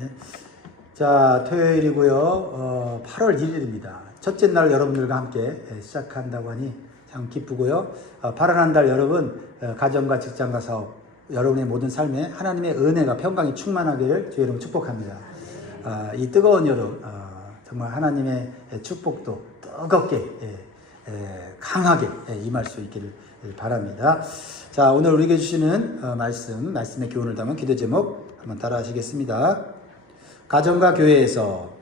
네. 자, 토요일이고요. 8월 1일입니다. 첫째 날 여러분들과 함께 시작한다고 하니 참 기쁘고요. 8월 한 달 여러분, 가정과 직장과 사업, 여러분의 모든 삶에 하나님의 은혜가 평강이 충만하기를 주 여러분 축복합니다. 이 뜨거운 여름, 정말 하나님의 축복도 뜨겁게, 강하게 임할 수 있기를 바랍니다. 자, 오늘 우리에게 주시는 말씀의 교훈을 담은 기도 제목 한번 따라 하시겠습니다. 가정과 교회에서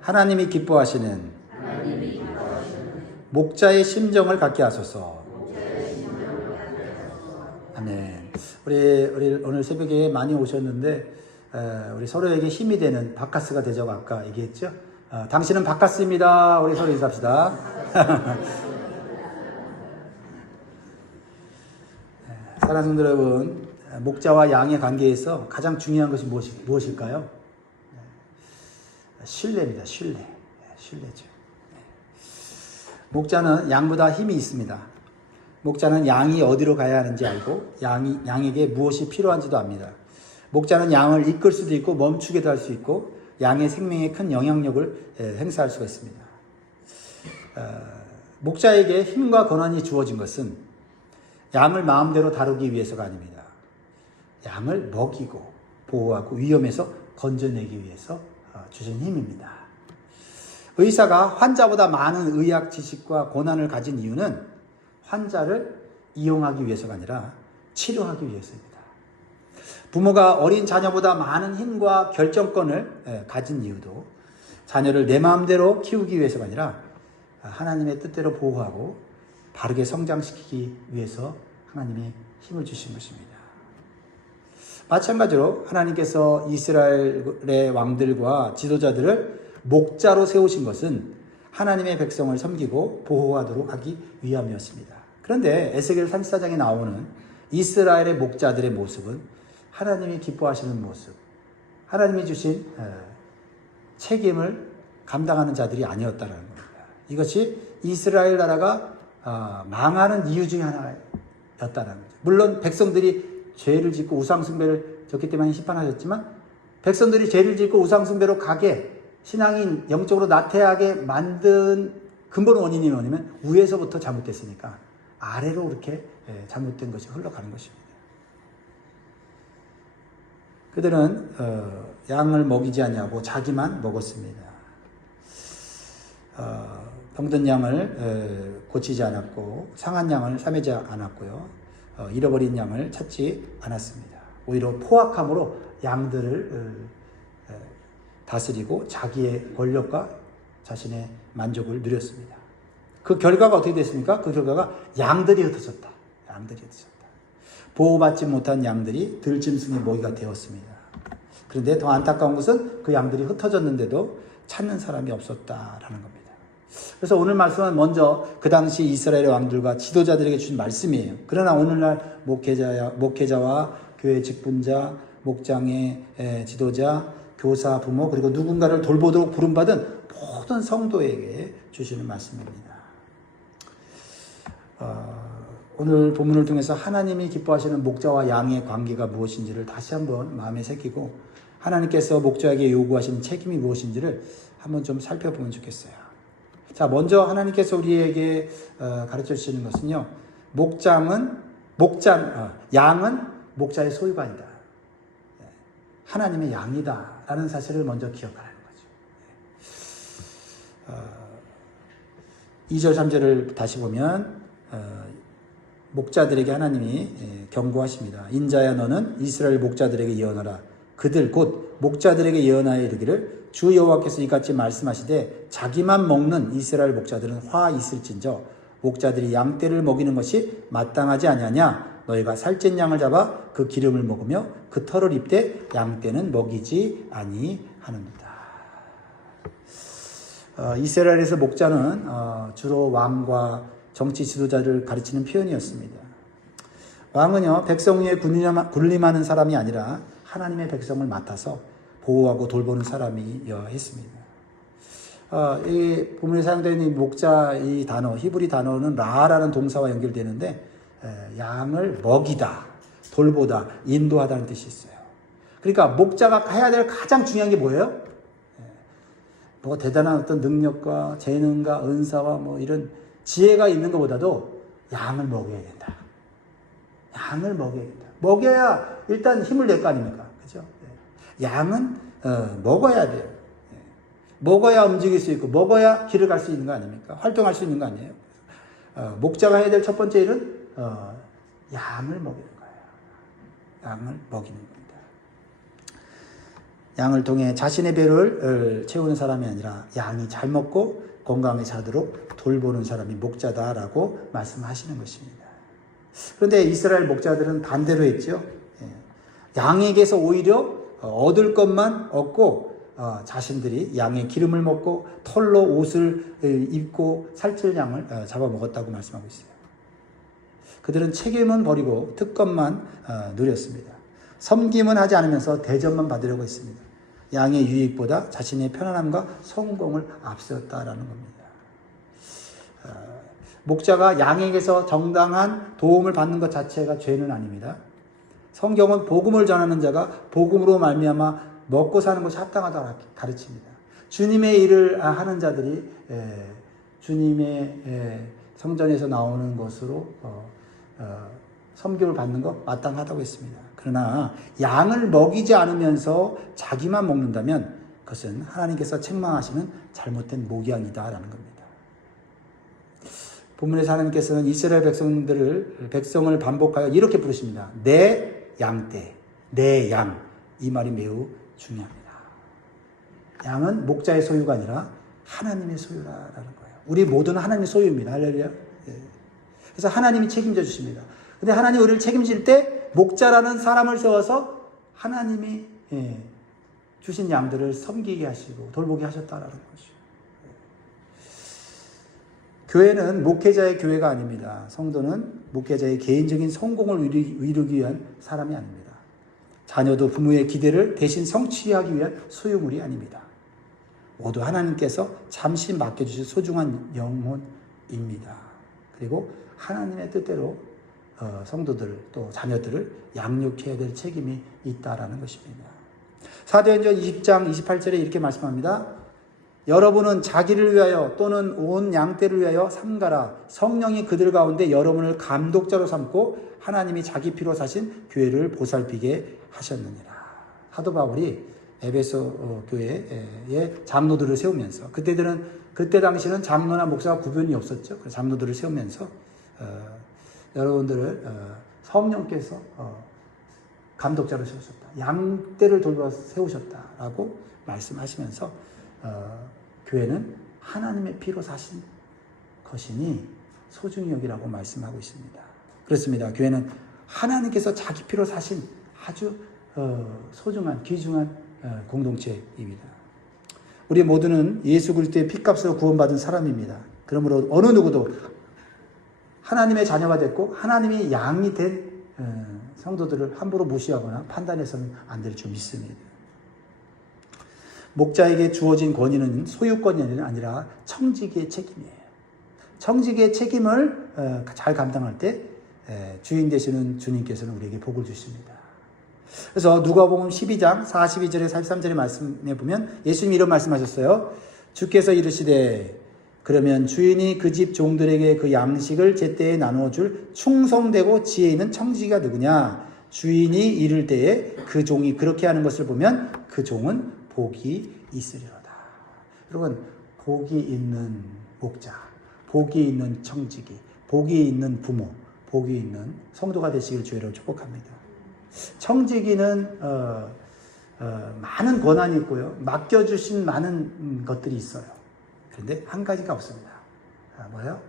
하나님이 기뻐하시는 목자의 심정을 갖게 하소서. 아멘. 우리 오늘 새벽에 많이 오셨는데 우리 서로에게 힘이 되는 바카스가 되자고 아까 얘기했죠. 당신은 바카스입니다. 우리 서로 인사합시다. 사랑하는 성도 여러분, 목자와 양의 관계에서 가장 중요한 것이 무엇일까요? 신뢰입니다. 신뢰죠. 목자는 양보다 힘이 있습니다. 목자는 양이 어디로 가야 하는지 알고 양에게 무엇이 필요한지도 압니다. 목자는 양을 이끌 수도 있고 멈추게도 할 수 있고 양의 생명에 큰 영향력을 행사할 수가 있습니다. 목자에게 힘과 권한이 주어진 것은 양을 마음대로 다루기 위해서가 아닙니다. 양을 먹이고 보호하고 위험에서 건져내기 위해서 주신 힘입니다. 의사가 환자보다 많은 의학 지식과 권한을 가진 이유는 환자를 이용하기 위해서가 아니라 치료하기 위해서입니다. 부모가 어린 자녀보다 많은 힘과 결정권을 가진 이유도 자녀를 내 마음대로 키우기 위해서가 아니라 하나님의 뜻대로 보호하고 바르게 성장시키기 위해서 하나님이 힘을 주신 것입니다. 마찬가지로 하나님께서 이스라엘의 왕들과 지도자들을 목자로 세우신 것은 하나님의 백성을 섬기고 보호하도록 하기 위함이었습니다. 그런데 에스겔 34장에 나오는 이스라엘의 목자들의 모습은 하나님이 기뻐하시는 모습, 하나님이 주신 책임을 감당하는 자들이 아니었다는 겁니다. 이것이 이스라엘 나라가 망하는 이유 중에 하나였다는 거죠. 물론 백성들이 죄를 짓고 우상숭배를 졌기 때문에 심판하셨지만 백성들이 죄를 짓고 우상숭배로 가게 신앙이 영적으로 나태하게 만든 근본 원인이 뭐냐면 위에서부터 잘못됐으니까 아래로 이렇게 잘못된 것이 흘러가는 것입니다. 그들은 양을 먹이지 않냐고 자기만 먹었습니다. 병든 양을 고치지 않았고 상한 양을 싸매지 않았고요. 잃어버린 양을 찾지 않았습니다. 오히려 포악함으로 양들을 다스리고 자기의 권력과 자신의 만족을 누렸습니다. 그 결과가 어떻게 됐습니까? 그 결과가 양들이 흩어졌다. 보호받지 못한 양들이 들짐승의 먹이가 되었습니다. 그런데 더 안타까운 것은 그 양들이 흩어졌는데도 찾는 사람이 없었다라는 겁니다. 그래서 오늘 말씀은 먼저 그 당시 이스라엘의 왕들과 지도자들에게 주신 말씀이에요. 그러나 오늘날 목회자와 교회 직분자, 목장의 지도자, 교사, 부모, 그리고 누군가를 돌보도록 부름받은 모든 성도에게 주시는 말씀입니다. 오늘 본문을 통해서 하나님이 기뻐하시는 목자와 양의 관계가 무엇인지를 다시 한번 마음에 새기고 하나님께서 목자에게 요구하시는 책임이 무엇인지를 한번 좀 살펴보면 좋겠어요. 자, 먼저 하나님께서 우리에게 가르쳐 주시는 것은요. 양은 목자의 소유가 아니다. 하나님의 양이다 라는 사실을 먼저 기억하라는 거죠. 2절 3절을 다시 보면 목자들에게 하나님이 경고하십니다. 인자야 너는 이스라엘 목자들에게 예언하라. 그들 곧 목자들에게 예언하여 이르기를 주 여호와께서 이같이 말씀하시되 자기만 먹는 이스라엘 목자들은 화 있을진저 목자들이 양떼를 먹이는 것이 마땅하지 아니하냐. 너희가 살찐 양을 잡아 그 기름을 먹으며 그 털을 입되 양떼는 먹이지 아니하느니라. 이스라엘에서 목자는 주로 왕과 정치 지도자를 가르치는 표현이었습니다. 왕은요, 백성 위에 군림하는 사람이 아니라 하나님의 백성을 맡아서 보호하고 돌보는 사람이어야 했습니다. 이 본문에 사용되어 있는 목자 이 단어, 히브리 단어는 라라는 동사와 연결되는데 양을 먹이다, 돌보다, 인도하다는 뜻이 있어요. 그러니까 목자가 해야 될 가장 중요한 게 뭐예요? 뭐 대단한 어떤 능력과 재능과 은사와 뭐 이런 지혜가 있는 것보다도 양을 먹여야 된다. 양을 먹여야 된다. 먹여야 일단 힘을 낼 거 아닙니까? 그죠? 양은 먹어야 돼요. 먹어야 움직일 수 있고 먹어야 길을 갈 수 있는 거 아닙니까? 활동할 수 있는 거 아니에요? 목자가 해야 될 첫 번째 일은 양을 먹이는 거예요. 양을 먹이는 겁니다. 양을 통해 자신의 배를 채우는 사람이 아니라 양이 잘 먹고 건강하게 자도록 돌보는 사람이 목자다라고 말씀하시는 것입니다. 그런데 이스라엘 목자들은 반대로 했죠. 양에게서 오히려 얻을 것만 얻고 자신들이 양의 기름을 먹고 털로 옷을 입고 살찔 양을 잡아먹었다고 말씀하고 있어요. 그들은 책임은 버리고 특권만 누렸습니다. 섬김은 하지 않으면서 대접만 받으려고 했습니다. 양의 유익보다 자신의 편안함과 성공을 앞세웠다라는 겁니다. 목자가 양에게서 정당한 도움을 받는 것 자체가 죄는 아닙니다. 성경은 복음을 전하는 자가 복음으로 말미암아 먹고 사는 것이 합당하다고 가르칩니다. 주님의 일을 하는 자들이 주님의 성전에서 나오는 것으로 섬김을 받는 것 마땅하다고 했습니다. 그러나 양을 먹이지 않으면서 자기만 먹는다면 그것은 하나님께서 책망하시는 잘못된 목양이다라는 겁니다. 본문에서 하나님께서는 이스라엘 백성을 반복하여 이렇게 부르십니다. 내 양떼, 내 양. 이 말이 매우 중요합니다. 양은 목자의 소유가 아니라 하나님의 소유라는 거예요. 우리 모두는 하나님의 소유입니다. 할렐루야. 그래서 하나님이 책임져 주십니다. 근데 하나님이 우리를 책임질 때 목자라는 사람을 세워서 하나님이 주신 양들을 섬기게 하시고 돌보게 하셨다라는 것이죠. 교회는 목회자의 교회가 아닙니다. 성도는 목회자의 개인적인 성공을 이루기 위한 사람이 아닙니다. 자녀도 부모의 기대를 대신 성취하기 위한 소유물이 아닙니다. 모두 하나님께서 잠시 맡겨주신 소중한 영혼입니다. 그리고 하나님의 뜻대로 성도들 또 자녀들을 양육해야 될 책임이 있다라는 것입니다. 사도행전 20장 28절에 이렇게 말씀합니다. 여러분은 자기를 위하여 또는 온 양떼를 위하여 삼가라. 성령이 그들 가운데 여러분을 감독자로 삼고 하나님이 자기 피로 사신 교회를 보살피게 하셨느니라. 사도 바울이 에베소 교회의 장로들을 세우면서 그때 당시는 장로나 목사가 구분이 없었죠. 그래서 장로들을 세우면서 여러분들을 성령께서 감독자로 세우셨다. 양떼를 돌봐 세우셨다라고 말씀하시면서 교회는 하나님의 피로 사신 것이니 소중히 여기라고 말씀하고 있습니다. 그렇습니다. 교회는 하나님께서 자기 피로 사신 아주 소중한 귀중한 공동체입니다. 우리 모두는 예수 그리스도의 피값으로 구원받은 사람입니다. 그러므로 어느 누구도 하나님의 자녀가 됐고 하나님의 양이 된 성도들을 함부로 무시하거나 판단해서는 안 될 줄 믿습니다. 목자에게 주어진 권위는 소유권이 아니라 청지기의 책임이에요. 청지기의 책임을 잘 감당할 때 주인 되시는 주님께서는 우리에게 복을 주십니다. 그래서 누가복음 12장 42절에 43절의 말씀에 보면 예수님이 이런 말씀하셨어요. 주께서 이르시되 그러면 주인이 그 집 종들에게 그 양식을 제때에 나누어줄 충성되고 지혜 있는 청지기가 누구냐? 주인이 이를 때에 그 종이 그렇게 하는 것을 보면 그 종은 복이 있으리로다. 여러분, 복이 있는 목자, 복이 있는 청지기, 복이 있는 부모, 복이 있는 성도가 되시길 주의로 축복합니다. 청지기는 많은 권한이 있고요. 맡겨주신 많은 것들이 있어요. 그런데 한 가지가 없습니다. 뭐예요?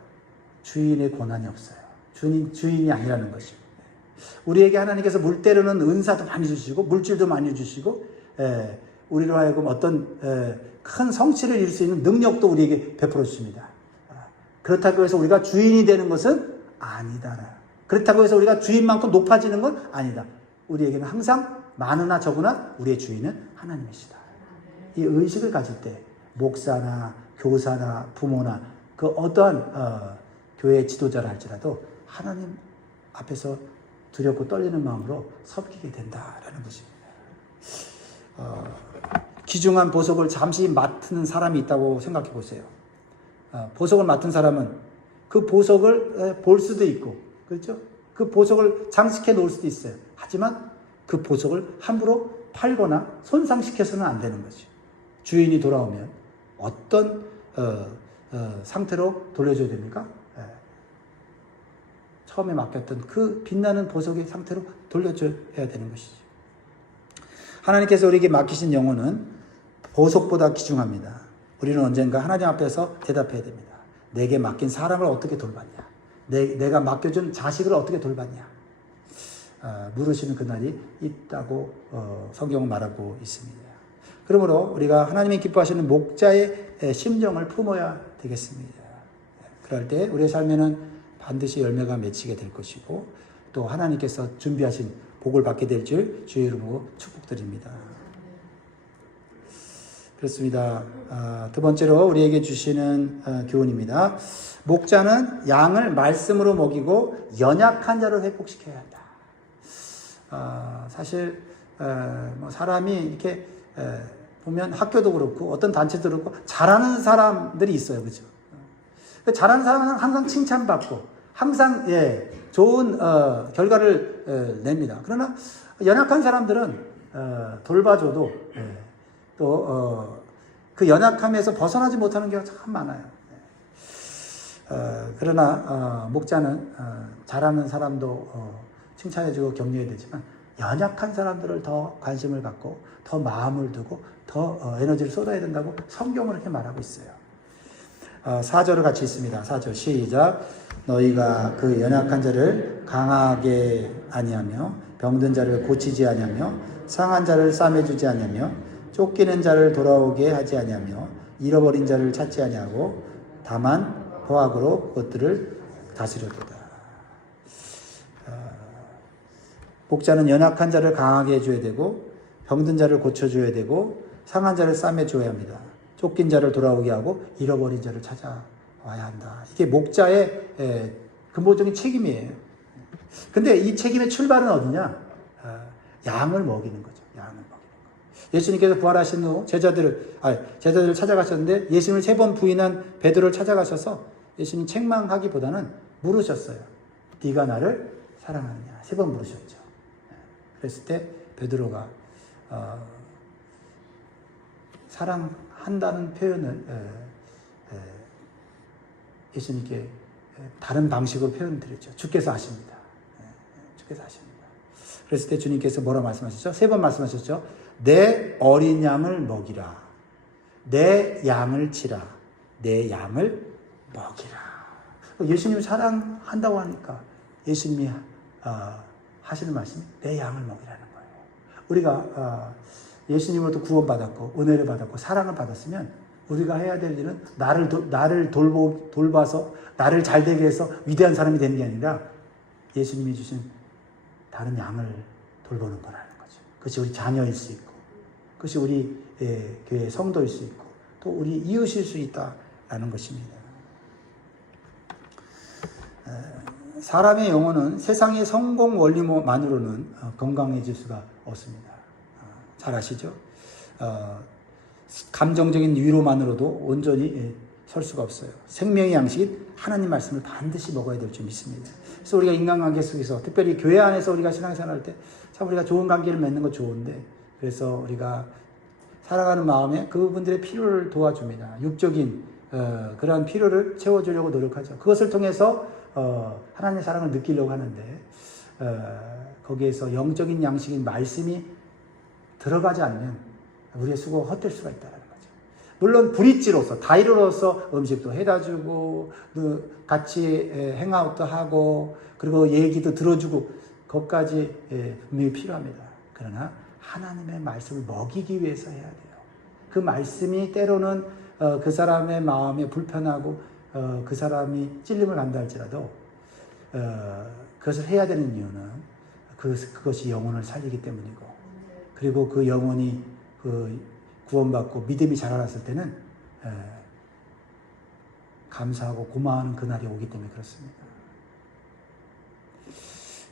주인의 권한이 없어요. 주인이 아니라는 것이죠. 우리에게 하나님께서 물때로는 은사도 많이 주시고 물질도 많이 주시고 우리로 하여금 어떤 큰 성취를 이룰 수 있는 능력도 우리에게 베풀어 주십니다. 그렇다고 해서 우리가 주인이 되는 것은 아니다. 그렇다고 해서 우리가 주인만큼 높아지는 건 아니다. 우리에게는 항상 많으나 적으나 우리의 주인은 하나님이시다. 이 의식을 가질 때 목사나 교사나 부모나 그 어떠한 교회 지도자를 할지라도 하나님 앞에서 두렵고 떨리는 마음으로 섬기게 된다라는 것입니다. 귀중한 보석을 잠시 맡는 사람이 있다고 생각해 보세요. 보석을 맡은 사람은 그 보석을 볼 수도 있고, 그렇죠? 그 보석을 장식해 놓을 수도 있어요. 하지만 그 보석을 함부로 팔거나 손상시켜서는 안 되는 거죠. 주인이 돌아오면 어떤 상태로 돌려줘야 됩니까? 처음에 맡겼던 그 빛나는 보석의 상태로 돌려줘야 되는 것이죠. 하나님께서 우리에게 맡기신 영혼은 보석보다 귀중합니다. 우리는 언젠가 하나님 앞에서 대답해야 됩니다. 내게 맡긴 사람을 어떻게 돌봤냐? 내가 맡겨준 자식을 어떻게 돌봤냐? 물으시는 그날이 있다고 성경은 말하고 있습니다. 그러므로 우리가 하나님이 기뻐하시는 목자의 심정을 품어야 되겠습니다. 그럴 때 우리의 삶에는 반드시 열매가 맺히게 될 것이고 또 하나님께서 준비하신 복을 받게 될 줄 주의 이름으로 축복드립니다. 그렇습니다. 두 번째로 우리에게 주시는 교훈입니다. 목자는 양을 말씀으로 먹이고 연약한 자를 회복시켜야 한다. 사실 뭐 사람이 이렇게 보면 학교도 그렇고 어떤 단체도 그렇고 잘하는 사람들이 있어요, 그렇죠? 잘하는 사람은 항상 칭찬받고 항상 좋은 결과를 냅니다. 그러나 연약한 사람들은 돌봐줘도 또 그 연약함에서 벗어나지 못하는 경우가 참 많아요. 그러나 목자는 잘하는 사람도 칭찬해주고 격려해야 되지만 연약한 사람들을 더 관심을 갖고 더 마음을 두고 더 에너지를 쏟아야 된다고 성경은 이렇게 말하고 있어요. 4절을 같이 있습니다. 4절 시작. 너희가 그 연약한 자를 강하게 아니하며 병든 자를 고치지 아니하며 상한 자를 싸매주지 아니하며 쫓기는 자를 돌아오게 하지 아니하며 잃어버린 자를 찾지 아니하고 다만 허악으로 그것들을 다스려도다. 목자는 연약한 자를 강하게 해줘야 되고 병든 자를 고쳐줘야 되고 상한 자를 싸매줘야 합니다. 쫓긴 자를 돌아오게 하고 잃어버린 자를 찾아와야 한다. 이게 목자의 근본적인 책임이에요. 근데 이 책임의 출발은 어디냐? 양을 먹이는 거죠. 양을 먹이는 거. 예수님께서 부활하신 후 제자들을 찾아가셨는데 예수님을 3번 부인한 베드로를 찾아가셔서 예수님 책망하기보다는 물으셨어요. 네가 나를 사랑하느냐? 3번 물으셨죠. 그랬을 때 베드로가 사랑한다는 표현을 예수님께 다른 방식으로 표현드렸죠. 주께서 하십니다. 주께서 하십니다. 그랬을 때 주님께서 뭐라 말씀하셨죠? 3번 말씀하셨죠. 내 어린 양을 먹이라. 내 양을 치라. 내 양을 먹이라. 예수님 사랑한다고 하니까 예수님이 하시는 말씀이 내 양을 먹이라는 거예요. 우리가 예수님으로부터 구원받았고 은혜를 받았고 사랑을 받았으면 우리가 해야 될 일은 나를 돌봐서 나를 잘되게 해서 위대한 사람이 되는 게 아니라 예수님이 주신 다른 양을 돌보는 거라는 거죠. 그것이 우리 자녀일 수 있고 그것이 우리 교회 성도일 수 있고 또 우리 이웃일 수 있다라는 것입니다. 사람의 영혼은 세상의 성공 원리만으로는 건강해질 수가 없습니다. 잘 아시죠? 감정적인 위로만으로도 온전히 설 수가 없어요. 생명의 양식인 하나님 말씀을 반드시 먹어야 될 줄 믿습니다. 그래서 우리가 인간관계 속에서 특별히 교회 안에서 우리가 신앙생활 할 때 참 우리가 좋은 관계를 맺는 건 좋은데 그래서 우리가 사랑하는 마음에 그분들의 필요를 도와줍니다. 육적인 그러한 필요를 채워주려고 노력하죠. 그것을 통해서 하나님의 사랑을 느끼려고 하는데 거기에서 영적인 양식인 말씀이 들어가지 않으면 우리의 수고가 헛될 수가 있다는 거죠. 물론 브릿지로서 다이로로서 음식도 해다 주고 같이 행아웃도 하고 그리고 얘기도 들어주고 그것까지 분명히 필요합니다. 그러나 하나님의 말씀을 먹이기 위해서 해야 돼요. 그 말씀이 때로는 그 사람의 마음에 불편하고 그 사람이 찔림을 간다 할지라도 그것을 해야 되는 이유는 그것이 영혼을 살리기 때문이고 그리고 그 영혼이 구원받고 믿음이 자라났을 때는 감사하고 고마워하는 그날이 오기 때문에 그렇습니다.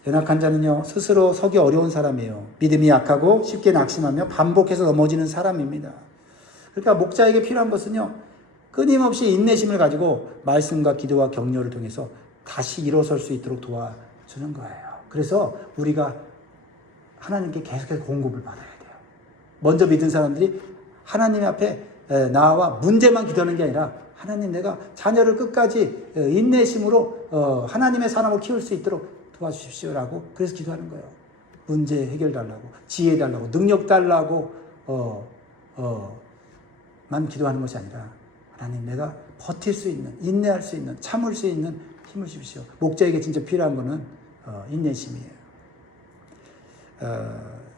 연약한 자는요 스스로 서기 어려운 사람이에요. 믿음이 약하고 쉽게 낙심하며 반복해서 넘어지는 사람입니다. 그러니까 목자에게 필요한 것은요, 끊임없이 인내심을 가지고 말씀과 기도와 격려를 통해서 다시 일어설 수 있도록 도와주는 거예요. 그래서 우리가 하나님께 계속해서 공급을 받아야 돼요. 먼저 믿은 사람들이 하나님 앞에 나와 문제만 기도하는 게 아니라, 하나님, 내가 자녀를 끝까지 인내심으로 하나님의 사람을 키울 수 있도록 도와주십시오라고 그래서 기도하는 거예요. 문제 해결 달라고, 지혜 달라고, 능력 달라고 만 기도하는 것이 아니라, 하나님, 내가 버틸 수 있는, 인내할 수 있는, 참을 수 있는 힘을 주십시오. 목자에게 진짜 필요한 것은 인내심이에요.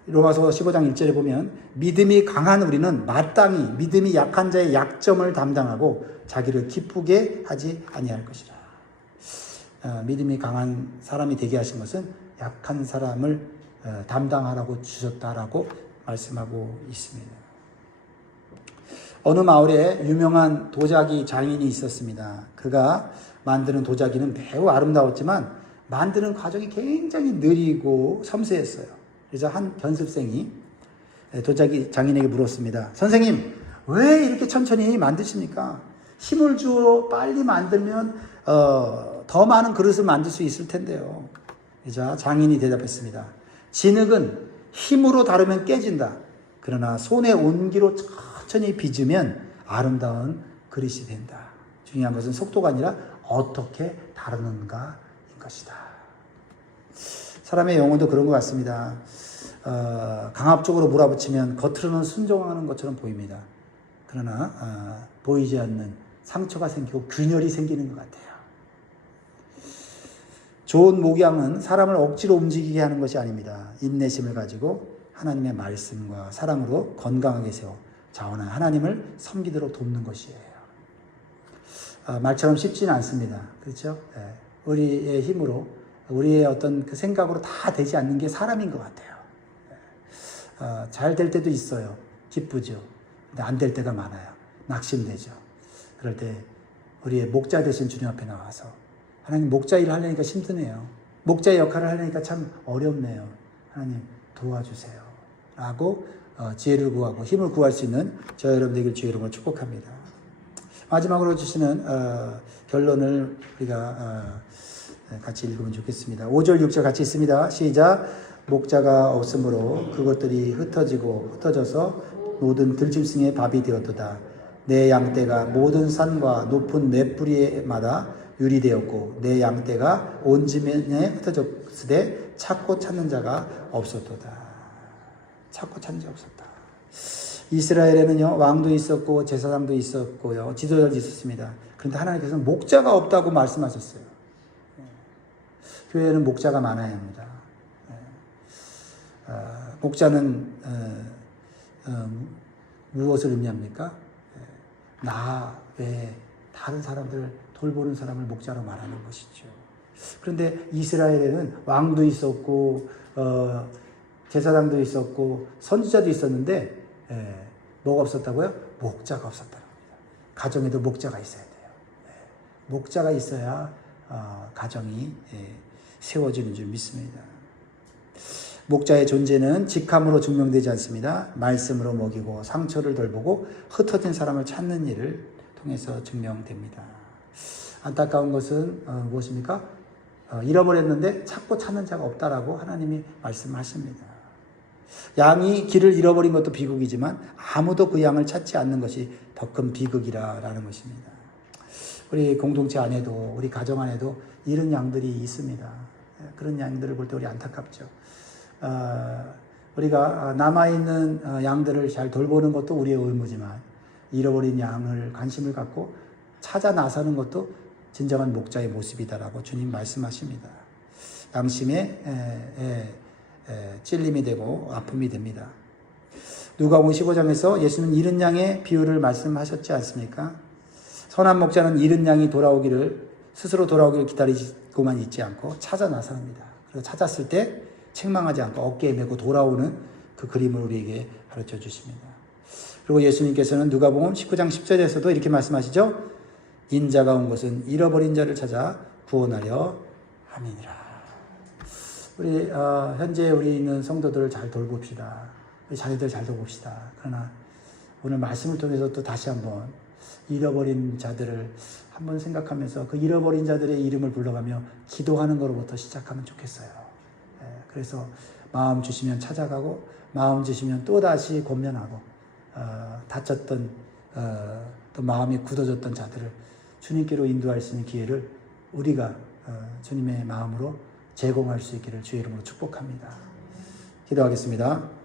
로마서 15장 1절에 보면, 믿음이 강한 우리는 마땅히 믿음이 약한 자의 약점을 담당하고 자기를 기쁘게 하지 아니할 것이라. 믿음이 강한 사람이 되게 하신 것은 약한 사람을 담당하라고 주셨다라고 말씀하고 있습니다. 어느 마을에 유명한 도자기 장인이 있었습니다. 그가 만드는 도자기는 매우 아름다웠지만 만드는 과정이 굉장히 느리고 섬세했어요. 그래서 한 견습생이 도자기 장인에게 물었습니다. 선생님, 왜 이렇게 천천히 만드십니까? 힘을 주어 빨리 만들면 더 많은 그릇을 만들 수 있을 텐데요. 그래서 장인이 대답했습니다. 진흙은 힘으로 다루면 깨진다. 그러나 손의 온기로 천천히 빚으면 아름다운 그릇이 된다. 중요한 것은 속도가 아니라 어떻게 다루는가인 것이다. 사람의 영혼도 그런 것 같습니다. 강압적으로 몰아붙이면 겉으로는 순종하는 것처럼 보입니다. 그러나 보이지 않는 상처가 생기고 균열이 생기는 것 같아요. 좋은 목양은 사람을 억지로 움직이게 하는 것이 아닙니다. 인내심을 가지고 하나님의 말씀과 사랑으로 건강하게 세워 자원한 하나님을 섬기도록 돕는 것이에요. 말처럼 쉽지는 않습니다. 그렇죠? 네. 우리의 힘으로, 우리의 어떤 그 생각으로 다 되지 않는 게 사람인 것 같아요. 잘 될 때도 있어요. 기쁘죠. 근데 안 될 때가 많아요. 낙심되죠. 그럴 때 우리의 목자 되신 주님 앞에 나와서, 하나님, 목자 일을 하려니까 힘드네요. 목자의 역할을 하려니까 참 어렵네요. 하나님, 도와주세요. 라고 지혜를 구하고 힘을 구할 수 있는 저 여러분 되길 주의 이름으로 축복합니다. 마지막으로 주시는 결론을 우리가 같이 읽으면 좋겠습니다. 5절 6절 같이 있습니다. 시작. 목자가 없으므로 그것들이 흩어져서 모든 들짐승의 밥이 되었도다. 내 양떼가 모든 산과 높은 맷뿌리마다 유리되었고 내 양떼가 온 지면에 흩어졌으되 찾고 찾는 자가 없었도다. 찾고 찾는 자가 없었다. 이스라엘에는요, 왕도 있었고 제사장도 있었고요, 지도자도 있었습니다. 그런데 하나님께서는 목자가 없다고 말씀하셨어요. 교회에는 목자가 많아야 합니다. 목자는 무엇을 의미합니까? 나 외에 다른 사람들 돌보는 사람을 목자로 말하는 것이죠. 그런데 이스라엘에는 왕도 있었고 제사장도 있었고 선지자도 있었는데 뭐가 없었다고요? 목자가 없었다는 겁니다. 가정에도 목자가 있어야 돼요. 목자가 있어야 가정이 세워지는 줄 믿습니다. 목자의 존재는 직함으로 증명되지 않습니다. 말씀으로 먹이고 상처를 돌보고 흩어진 사람을 찾는 일을 통해서 증명됩니다. 안타까운 것은 무엇입니까? 잃어버렸는데 찾고 찾는 자가 없다라고 하나님이 말씀하십니다. 양이 길을 잃어버린 것도 비극이지만 아무도 그 양을 찾지 않는 것이 더 큰 비극이라는 것입니다. 우리 공동체 안에도, 우리 가정 안에도 잃은 양들이 있습니다. 그런 양들을 볼 때 우리 안타깝죠. 우리가 남아있는 양들을 잘 돌보는 것도 우리의 의무지만 잃어버린 양을 관심을 갖고 찾아 나서는 것도 진정한 목자의 모습이다라고 주님 말씀하십니다. 양심에 찔림이 되고 아픔이 됩니다. 누가복음 15장에서 예수는 잃은 양의 비유를 말씀하셨지 않습니까? 선한 목자는 잃은 양이 스스로 돌아오기를 기다리고만 있지 않고 찾아 나섭니다. 그리고 찾았을 때 책망하지 않고 어깨에 메고 돌아오는 그 그림을 우리에게 가르쳐 주십니다. 그리고 예수님께서는 누가복음 19장 10절에서도 이렇게 말씀하시죠. 인자가 온 것은 잃어버린 자를 찾아 구원하려 함이니라. 우리 현재 우리 있는 성도들을 잘 돌봅시다. 우리 자녀들 잘 돌봅시다. 그러나 오늘 말씀을 통해서 또 다시 한번 잃어버린 자들을 한번 생각하면서 그 잃어버린 자들의 이름을 불러가며 기도하는 것으로부터 시작하면 좋겠어요. 그래서 마음 주시면 찾아가고 마음 주시면 또다시 권면하고 다쳤던 또 마음이 굳어졌던 자들을 주님께로 인도할 수 있는 기회를 우리가 주님의 마음으로 제공할 수 있기를 주의 이름으로 축복합니다. 기도하겠습니다.